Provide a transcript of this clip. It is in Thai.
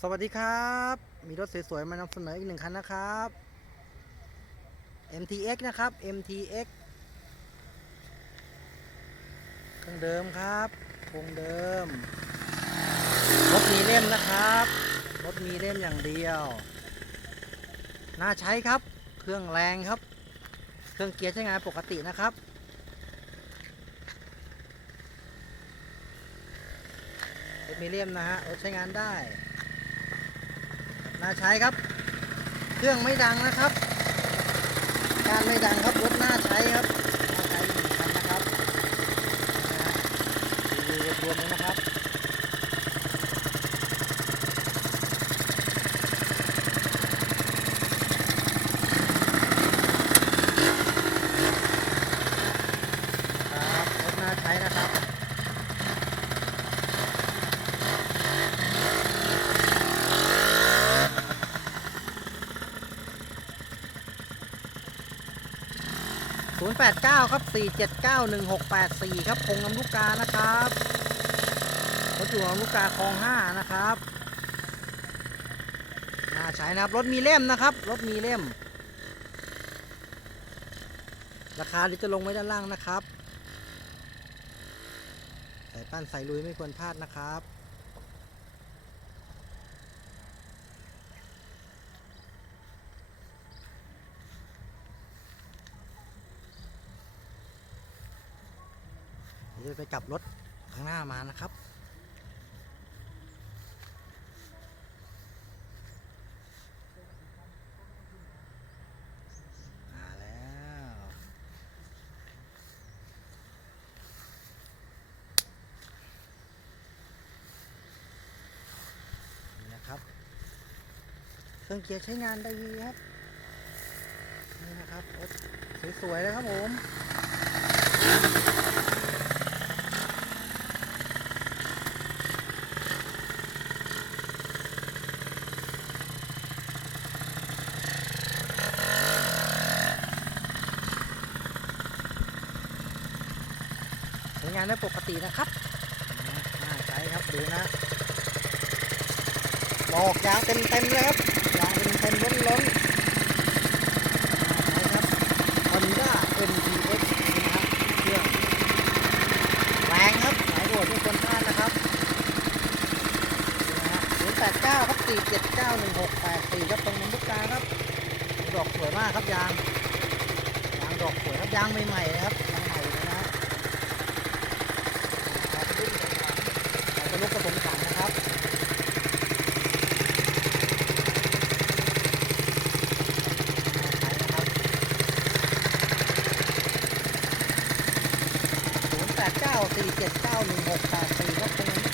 สวัสดีครับ มีรถสวยๆมานำเสนออีกหนึ่งคันนะครับ MTX นะครับ MTX เครื่องเดิมครับโครงเดิม รถมีเล่มนะครับ รถมีเล่มอย่างเดียว น่าใช้ครับ เครื่องแรงครับ เครื่องเกียร์ใช้งานปกตินะครับรถมีเล่มนะฮะ รถใช้งานได้ น่าใช้ครับ เครื่องไม่ดังนะครับ การไม่ดังครับรถน่าใช้ครับ น่าใช้หนึ่งคันนะครับนะฮะดูรวมๆเลยนะครับ ครับรถน่าใช้นะครับ 089 ครับ 479 1684 ครับพงลำลูกกานะครับรถอยู่ลำลูกกาคลอง 5 นะครับน่าใช้นะครับ รถมีเล่มนะครับ รถมีเล่ม ราคาที่จะลงไว้ด้านล่างนะครับใส่ปั้นใส่ลุยไม่ควรพลาดนะครับ เดี๋ยว จะไปกลับรถข้างหน้ามานะครับมาแล้วนะครับเครื่องเกียร์ใช้งานได้ดีครับ นี่นะครับรถสวยๆเลยครับผม ช้งานได้ปกตินะครับน่าใช้ครับดูนะดอกยางเต็มเต็มเลยครับยางเต็มเต็มล้นล้นน่าใช้ครับ Honda MTX นะครับเครื่องแรงครับสายโดดไม่ควรพลาดนะครับนี่นะฮะ089ครับ4791684ครับตรงนั้นทุกการครับ ดอกสวยมากครับยางยางดอกสวยครับยางใหม่ๆครับยางใหม่เลยนะ เราจะลุกผสมขันนะครับศูนย์แปดเก้า สี่เจ็ดเก้าหนึ่งหกแปดสี่ครับตรงนั้น